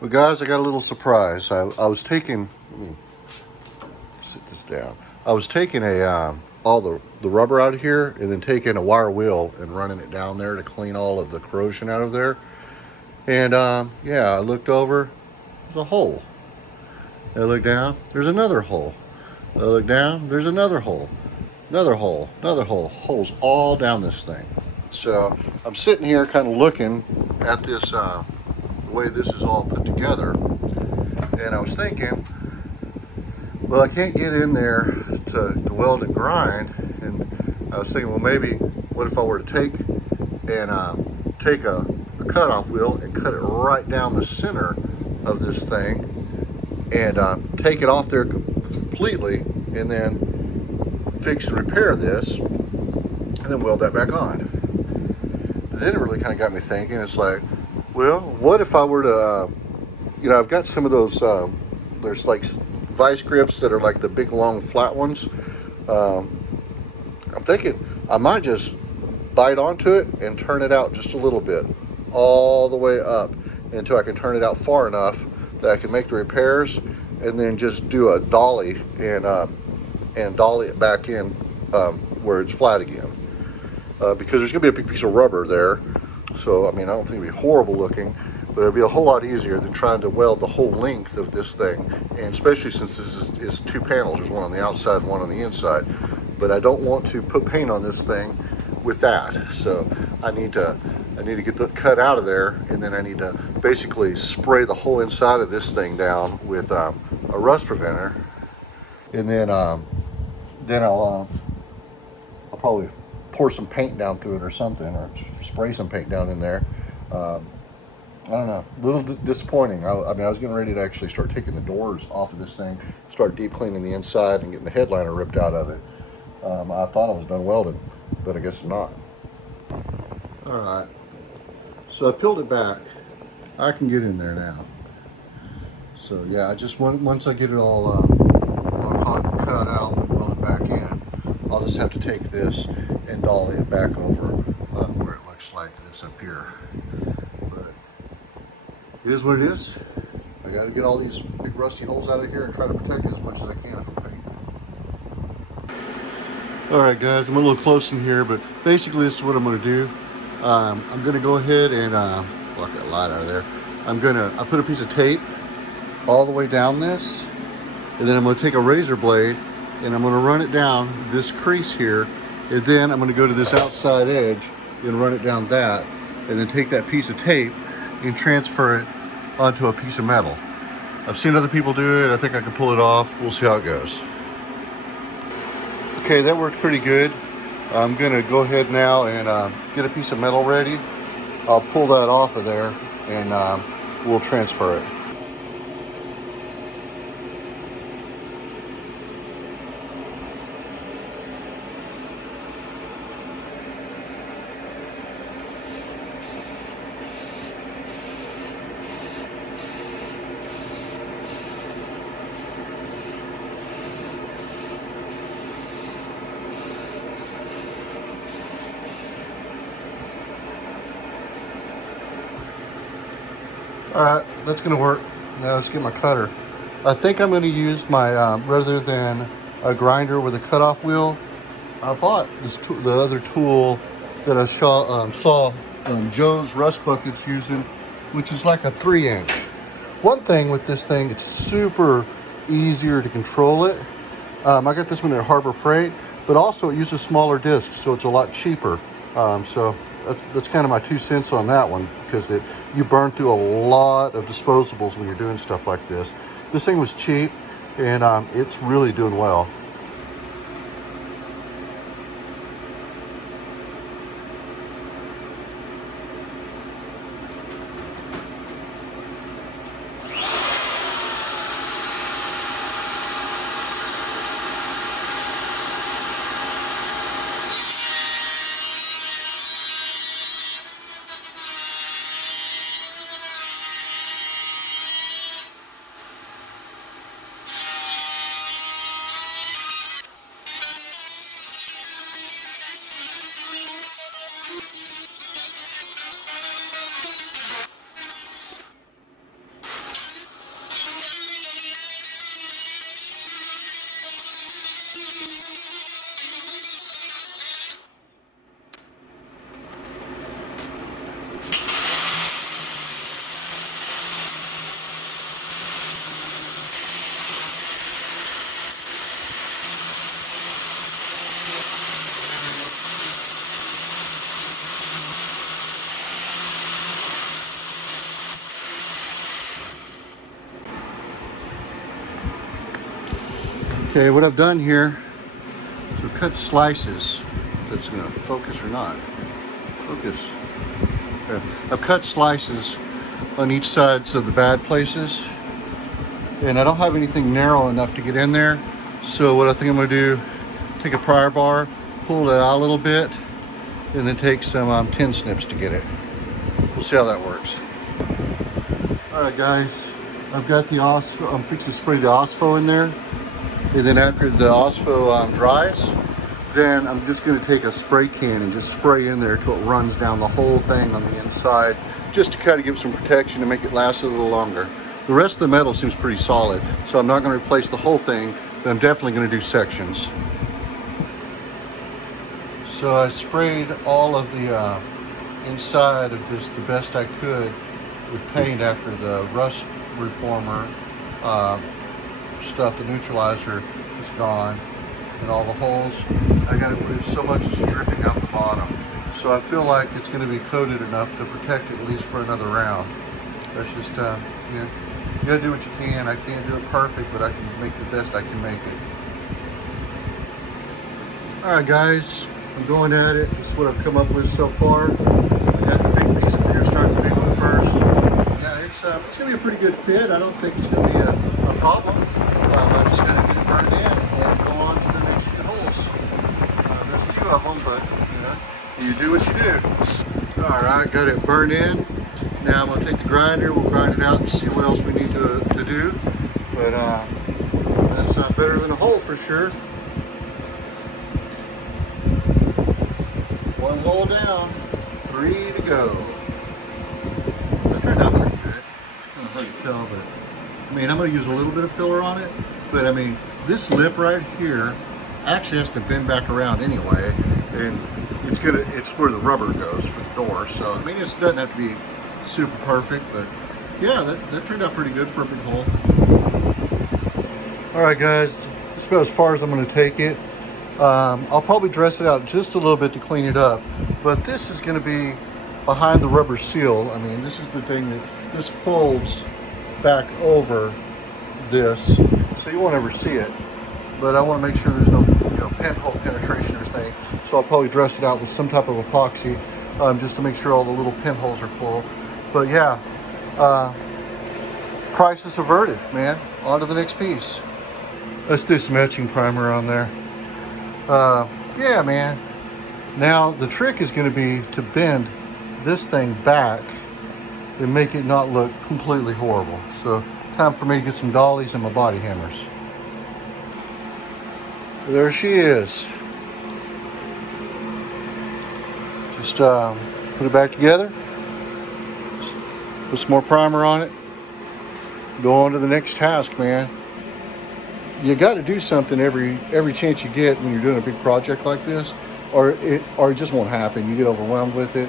Well, guys, I got a little surprise. I was taking, let me sit this down. I was taking all the rubber out of here and then taking a wire wheel and running it down there to clean all of the corrosion out of there. And yeah, I looked over, there's a hole. I look down, there's another hole. I look down, there's another hole. Another hole, another hole. Holes all down this thing. So I'm sitting here kind of looking at this, the way this is all put together. And I was thinking, well, I can't get in there to weld and grind. And I was thinking, well, maybe what if I were to take a cutoff wheel and cut it right down the center of this thing and take it off there completely and then fix and repair this and then weld that back on. But then it really kind of got me thinking. It's like, well, what if I were to, I've got some of those, there's like vice grips that are like the big long flat ones. I'm thinking I might just bite onto it and turn it out just a little bit, all the way up until I can turn it out far enough that I can make the repairs and then just do a dolly and dolly it back in where it's flat again. Because there's going to be a big piece of rubber there. So, I mean, I don't think it'd be horrible looking, but it'd be a whole lot easier than trying to weld the whole length of this thing. And especially since this is two panels, there's one on the outside and one on the inside. But I don't want to put paint on this thing with that. So I need to get the cut out of there, and then I need to basically spray the whole inside of this thing down with a rust preventer. And then I'll probably pour some paint down through it or something, or spray some paint down in there. I don't know, a little disappointing. I mean, I was getting ready to actually start taking the doors off of this thing, start deep cleaning the inside and getting the headliner ripped out of it. I thought I was done welding, but I guess I'm not. All right, so I peeled it back. I can get in there now. So yeah, I just once I get it all cut out and weld it back in, I'll just have to take this and dolly it back over where it looks like this up here. But it is what it is. I got to get all these big rusty holes out of here and try to protect it as much as I can from paint. All right, guys, I'm a little close in here, but basically this is what I'm going to do. I'm going to go ahead and block that light out of there. I put a piece of tape all the way down this, and then I'm going to take a razor blade and I'm going to run it down this crease here, and then I'm going to go to this outside edge and run it down that, and then take that piece of tape and transfer it onto a piece of metal. I've seen other people do it. I think I can pull it off. We'll see how it goes. Okay, that worked pretty good. I'm going to go ahead now and get a piece of metal ready. I'll pull that off of there and we'll transfer it. All right, that's gonna work. Now let's get my cutter. I think I'm gonna use my, rather than a grinder with a cutoff wheel, I bought the other tool that I saw Joe's Rust Buckets using, which is like a 3-inch. One thing with this thing, it's super easier to control it. I got this one at Harbor Freight, but also it uses smaller discs, so it's a lot cheaper. So that's kind of my 2 cents on that one, because you burn through a lot of disposables when you're doing stuff like this. This thing was cheap, and it's really doing well. Okay, what I've done here is I've cut slices. If that's going to focus or not. Focus. There. I've cut slices on each sides of the bad places, and I don't have anything narrow enough to get in there. So what I think I'm going to do, take a pry bar, pull it out a little bit, and then take some tin snips to get it. We'll see how that works. All right, guys, I've got the OSPO. I'm fixing to spray the OSPO in there, and then after the OSPO dries, then I'm just going to take a spray can and just spray in there till it runs down the whole thing on the inside, just to kind of give some protection and make it last a little longer. The rest of the metal seems pretty solid, so I'm not going to replace the whole thing, but I'm definitely going to do sections. So I sprayed all of the inside of this the best I could with paint after the rust reformer stuff, the neutralizer is gone, and all the holes. I got it where so much is dripping out the bottom. So I feel like it's going to be coated enough to protect it at least for another round. That's just, you know, you gotta do what you can. I can't do it perfect, but I can make the best I can make it. All right, guys, I'm going at it. This is what I've come up with so far. I got the big piece. I figure start the big one first. Yeah, it's gonna be a pretty good fit. I don't think it's gonna be a problem. I just gotta get it burned in and go on to the next holes. There's a few of them, but you know, you do what you do. All right, got it burned in. Now I'm gonna take the grinder. We'll grind it out and see what else we need to do. But that's better than a hole for sure. One hole down, 3 to go. That turned out pretty good. It's kind of hard to tell, but I mean, I'm going to use a little bit of filler on it. But I mean, this lip right here actually has to bend back around anyway, and it's where the rubber goes for the door. So I mean, it doesn't have to be super perfect, but yeah, that turned out pretty good for a big hole. All right, guys, this is about as far as I'm going to take it. I'll probably dress it out just a little bit to clean it up, but this is going to be behind the rubber seal. I mean, this is the thing that this folds back over this, so you won't ever see it. But I want to make sure there's no, pinhole penetration or anything. So I'll probably dress it out with some type of epoxy, just to make sure all the little pinholes are full. But yeah, crisis averted, man. On to the next piece. Let's do some etching primer on there. Yeah, man. Now the trick is going to be to bend this thing back and make it not look completely horrible. So time for me to get some dollies and my body hammers. There she is. Just put it back together. Put some more primer on it. Go on to the next task, man. You got to do something every chance you get when you're doing a big project like this, or it just won't happen. You get overwhelmed with it.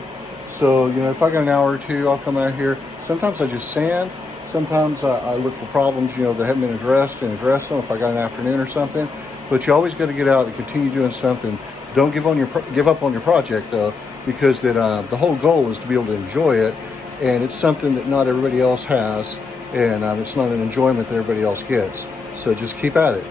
So if I got an hour or two, I'll come out here. Sometimes I just sand. Sometimes I look for problems that haven't been addressed and address them if I got an afternoon or something. But you always got to get out and continue doing something. Don't give up on your project though, because the whole goal is to be able to enjoy it, and it's something that not everybody else has, and it's not an enjoyment that everybody else gets. So just keep at it.